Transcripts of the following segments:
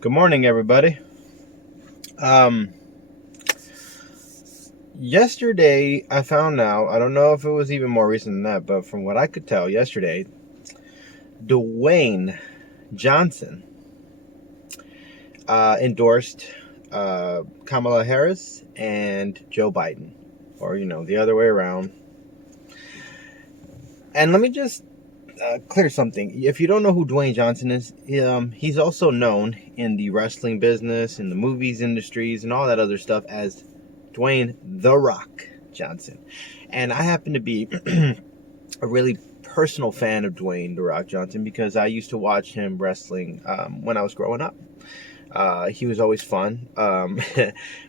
Good morning, everybody. Um, Yesterday I found out, I don't know if it was even more recent than that, but from what I could tell yesterday, Dwayne Johnson endorsed Kamala Harris and Joe Biden, or, the other way around. And let me just clear something. If you don't know who Dwayne Johnson is, he's also known in the wrestling business, in the movies industries, and all that other stuff as Dwayne "The Rock" Johnson. And I happen to be a really personal fan of Dwayne "The Rock" Johnson because I used to watch him wrestling when I was growing up. He was always fun.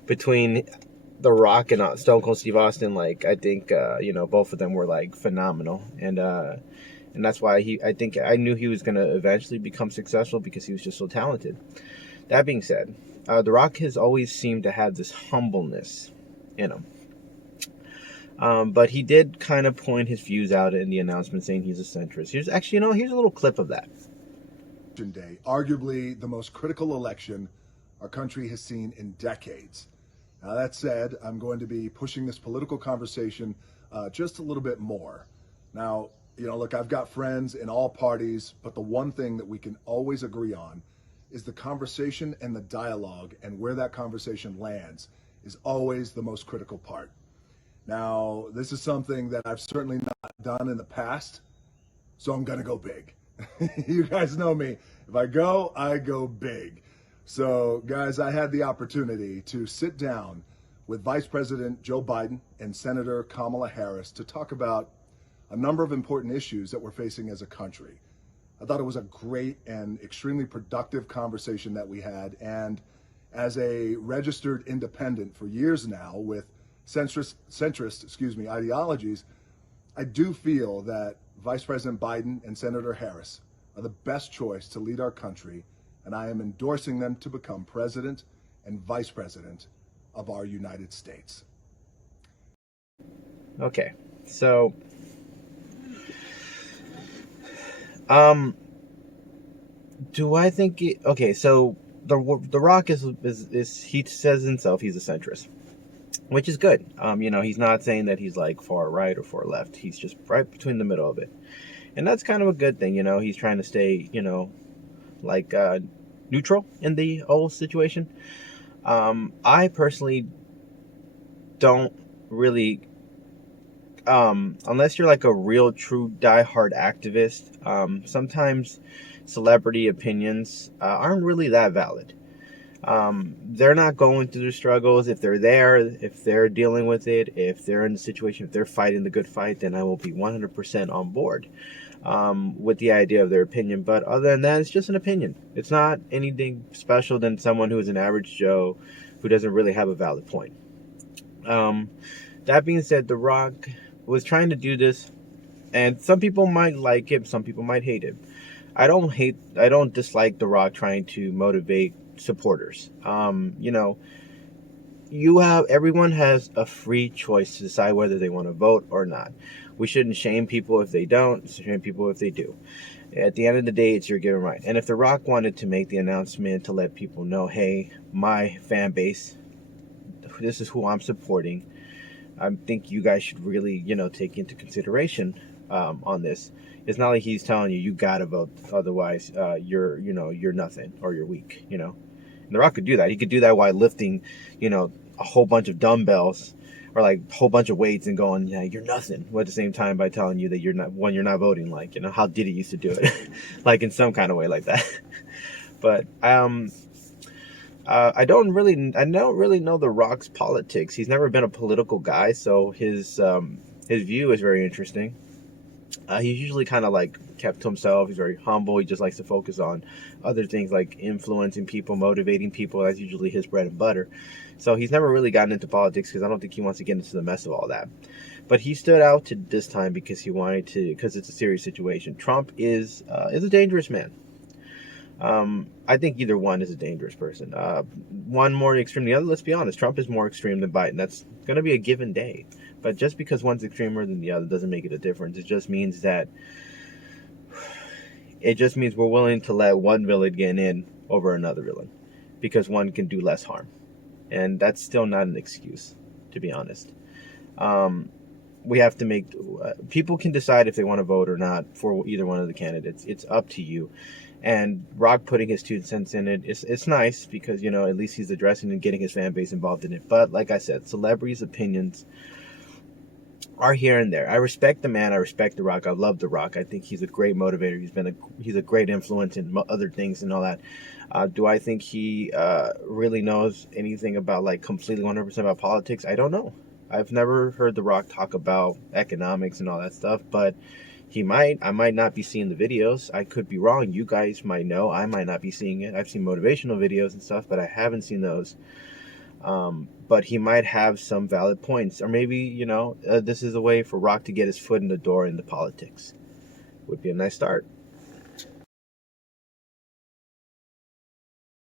Between The Rock and Stone Cold Steve Austin, I think both of them were phenomenal, and that's why I think I knew he was gonna eventually become successful because he was just so talented. That being said, The Rock has always seemed to have this humbleness in him. But he did kind of point his views out in the announcement saying he's a centrist. Here's a little clip of that. Day, arguably the most critical election our country has seen in decades. Now, that said, I'm going to be pushing this political conversation just a little bit more. Now, look, I've got friends in all parties, but the one thing that we can always agree on is the conversation and the dialogue, and where that conversation lands is always the most critical part. Now, this is something that I've certainly not done in the past, so I'm going to go big. You guys know me. If I go big. So, guys, I had the opportunity to sit down with Vice President Joe Biden and Senator Kamala Harris to talk about a number of important issues that we're facing as a country. I thought it was a great and extremely productive conversation that we had. And as a registered independent for years now with centrist ideologies, I do feel that Vice President Biden and Senator Harris are the best choice to lead our country, and I am endorsing them to become president and vice president of our United States. Okay, so do I think okay, so the Rock is he says himself he's a centrist, which is good. He's not saying that he's far right or far left. He's just right between the middle of it. And that's kind of a good thing, he's trying to stay, neutral in the whole situation. I personally don't really, unless you're a real true diehard activist, sometimes celebrity opinions aren't really that valid. They're not going through the struggles. If they're there, if they're dealing with it, if they're in the situation, if they're fighting the good fight, then I will be 100% on board with the idea of their opinion. But other than that, it's just an opinion. It's not anything special than someone who is an average Joe who doesn't really have a valid point. That being said, The Rock was trying to do this, and some people might like it, some people might hate it. I don't dislike The Rock trying to motivate supporters. Everyone has a free choice to decide whether they want to vote or not. We shouldn't shame people if they don't, shame people if they do. At the end of the day, it's your given right. And if The Rock wanted to make the announcement to let people know, hey, my fan base, this is who I'm supporting, I think you guys should really, take into consideration on this. It's not like he's telling you gotta vote, otherwise you're nothing or you're weak. And The Rock could do that. He could do that while lifting, a whole bunch of dumbbells or a whole bunch of weights and going, yeah, you're nothing. At the same time, by telling you that you're not voting, how Diddy used to do it, in some kind of way like that. But I don't really know The Rock's politics. He's never been a political guy, so his view is very interesting. He's usually kind of kept to himself. He's very humble. He just likes to focus on other things like influencing people, motivating people. That's usually his bread and butter. So he's never really gotten into politics because I don't think he wants to get into the mess of all that. But he stood out to this time because because it's a serious situation. Trump is a dangerous man. I think either one is a dangerous person. One more extreme than the other. Let's be honest. Trump is more extreme than Biden. That's going to be a given day. But just because one's extremer than the other doesn't make it a difference. It just means we're willing to let one villain get in over another villain. because one can do less harm. And that's still not an excuse, to be honest. We have to make people can decide if they want to vote or not for either one of the candidates. It's up to you. And Rock putting his 2 cents in it's nice because, you know, at least he's addressing and getting his fan base involved in it. But like I said, celebrities' opinions are here and there. I respect the man. I respect The Rock. I love The Rock. I think he's a great motivator. He's a great influence in other things and all that. Do I think he really knows anything about, like, completely 100% about politics? I don't know. I've never heard The Rock talk about economics and all that stuff, but he might. I might not be seeing the videos. I could be wrong. You guys might know. I might not be seeing it. I've seen motivational videos and stuff, but I haven't seen those. But he might have some valid points. Or maybe, you know, this is a way for Rock to get his foot in the door into politics. Would be a nice start.